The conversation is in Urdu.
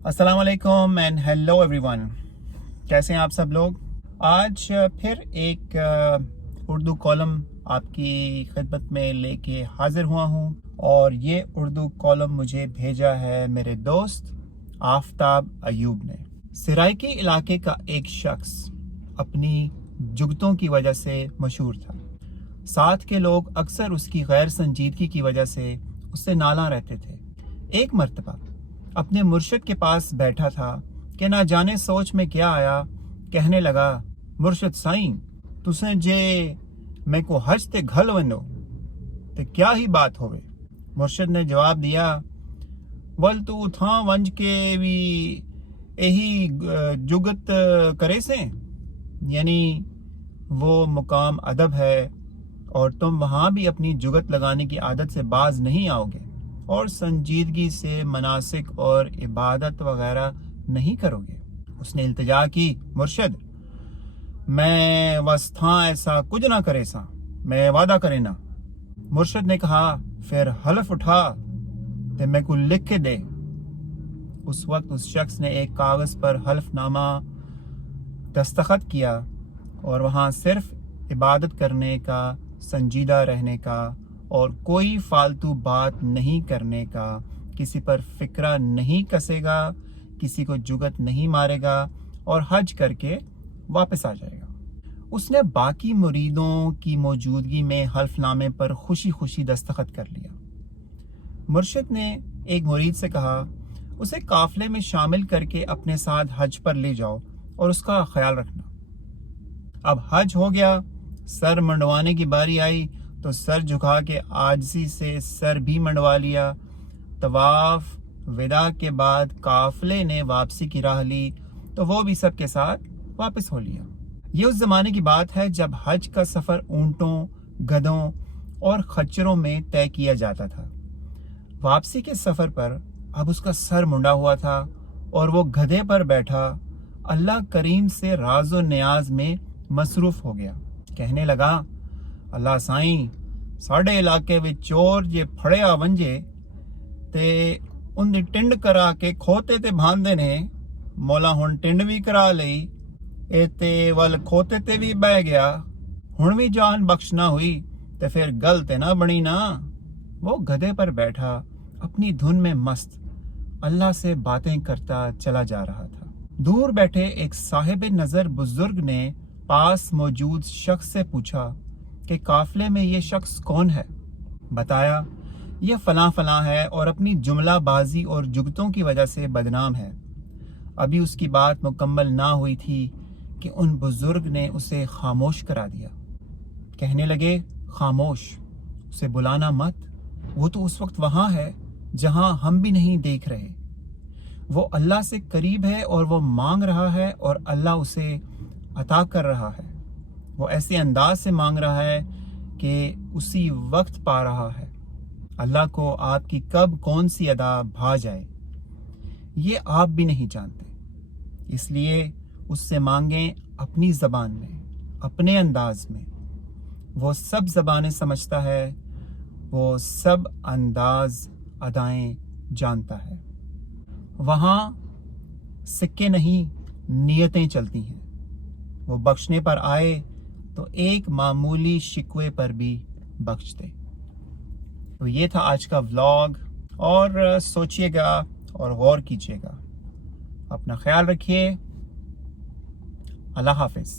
السلام علیکم اینڈ ہیلو ایوری ون. کیسے ہیں آپ سب لوگ؟ آج پھر ایک اردو کالم آپ کی خدمت میں لے کے حاضر ہوا ہوں، اور یہ اردو کالم مجھے بھیجا ہے میرے دوست آفتاب ایوب نے. سرائکی علاقے کا ایک شخص اپنی جگتوں کی وجہ سے مشہور تھا. ساتھ کے لوگ اکثر اس کی غیر سنجیدگی کی وجہ سے اس سے نالاں رہتے تھے. ایک مرتبہ اپنے مرشد کے پاس بیٹھا تھا کہ نہ جانے سوچ میں کیا آیا. کہنے لگا، مرشد سائیں تسیں جے میں کو حج تے گھل ونو تے کیا ہی بات ہوئے. مرشد نے جواب دیا، ول تو تھاں ونج کے بھی یہی جگت کرے سے، یعنی وہ مقام ادب ہے اور تم وہاں بھی اپنی جگت لگانے کی عادت سے باز نہیں آؤ گے اور سنجیدگی سے مناسک اور عبادت وغیرہ نہیں کرو گے. اس نے التجا کی، مرشد میں وستھاں ایسا کچھ نہ کرے سا، میں وعدہ کرے نا. مرشد نے کہا، پھر حلف اٹھا تے میں کو لکھ کے دے. اس وقت اس شخص نے ایک کاغذ پر حلف نامہ دستخط کیا اور وہاں صرف عبادت کرنے کا، سنجیدہ رہنے کا اور کوئی فالتو بات نہیں کرنے کا، کسی پر فکرہ نہیں کسے گا، کسی کو جگت نہیں مارے گا اور حج کر کے واپس آ جائے گا. اس نے باقی مریدوں کی موجودگی میں حلف نامے پر خوشی خوشی دستخط کر لیا. مرشد نے ایک مرید سے کہا، اسے قافلے میں شامل کر کے اپنے ساتھ حج پر لے جاؤ اور اس کا خیال رکھنا. اب حج ہو گیا، سر منڈوانے کی باری آئی تو سر جھکا کے عاجزی سے سر بھی منڈوا لیا. طواف وداع کے بعد قافلے نے واپسی کی راہ لی تو وہ بھی سب کے ساتھ واپس ہو لیا. یہ اس زمانے کی بات ہے جب حج کا سفر اونٹوں، گدھوں اور خچروں میں طے کیا جاتا تھا. واپسی کے سفر پر اب اس کا سر منڈا ہوا تھا اور وہ گدھے پر بیٹھا اللہ کریم سے راز و نیاز میں مصروف ہو گیا. کہنے لگا، اللہ سائیں ساڑھے علاقے میں چور جے پھڑیا ونجے تے ان دی ٹنڈ کرا کے کھوتے تے بھاندے نے، مولا ہن ٹنڈ بھی کرا لئی اے تے ول کھوتے تے بھی بہ گیا، ہن بھی جان بخش نہ ہوئی تے پھر گل تے نہ بنی نا. وہ گدھے پر بیٹھا اپنی دھن میں مست اللہ سے باتیں کرتا چلا جا رہا تھا. دور بیٹھے ایک صاحب نظر بزرگ نے پاس موجود شخص سے پوچھا کہ قافلے میں یہ شخص کون ہے؟ بتایا، یہ فلاں فلاں ہے اور اپنی جملہ بازی اور جگتوں کی وجہ سے بدنام ہے. ابھی اس کی بات مکمل نہ ہوئی تھی کہ ان بزرگ نے اسے خاموش کرا دیا. کہنے لگے، خاموش، اسے بلانا مت، وہ تو اس وقت وہاں ہے جہاں ہم بھی نہیں دیکھ رہے. وہ اللہ سے قریب ہے اور وہ مانگ رہا ہے اور اللہ اسے عطا کر رہا ہے. وہ ایسے انداز سے مانگ رہا ہے کہ اسی وقت پا رہا ہے. اللہ کو آپ کی کب کون سی ادا بھا جائے یہ آپ بھی نہیں جانتے. اس لیے اس سے مانگیں اپنی زبان میں، اپنے انداز میں. وہ سب زبانیں سمجھتا ہے، وہ سب انداز ادائیں جانتا ہے. وہاں سکے نہیں نیتیں چلتی ہیں. وہ بخشنے پر آئے تو ایک معمولی شکوے پر بھی بخش دے. تو یہ تھا آج کا ولاگ، اور سوچئے گا اور غور کیجئے گا. اپنا خیال رکھیے. اللہ حافظ.